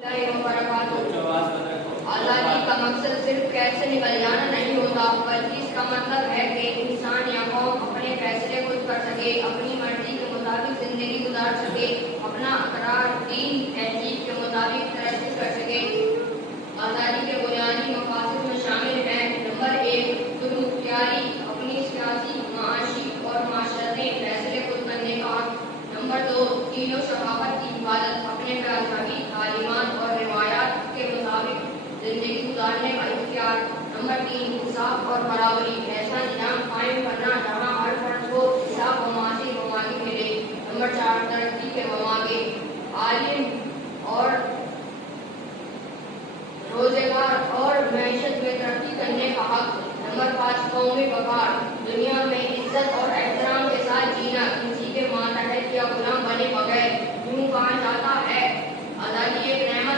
आज़ादी का मकसद सिर्फ कैद से निकल जाना नहीं होता, बल्कि इसका मतलब है कि इंसान या कौम अपने फैसले खुद कर सके, अपनी मर्जी के मुताबिक जिंदगी गुजार सके, अपना इकरार दीन तहजीब के मुताबिक तरक्की कर सके। आज़ादी के बुनियादी मकासद में शामिल हैं: नंबर 1, खुदमुख्तियारी, अपनी सियासी, माशी और माशरती फैसले खुद करने का हक। नंबर 2, दीन और सकाफत की हिफाजत, अपने मजहबी तालीमात और रिवायात के मुताबिक जिंदगी गुजारने का इख्तियार। नंबर 3, इंसाफ और बराबरी, ऐसा निजाम कायम करना जहाँ हर फर्द को इंसाफ और मवासी मिले। नंबर 4, तरक्की के मौके, आलिम और रोजगार और मैशत में तरक्की करने का हक। नंबर 5, कौमी वकार, दुनिया में इज्जत और एहतराम के साथ जीना, किसी के मातहत या गुलाम बने बगैर। यूं कहा जाता है आज़ादी एक नेमत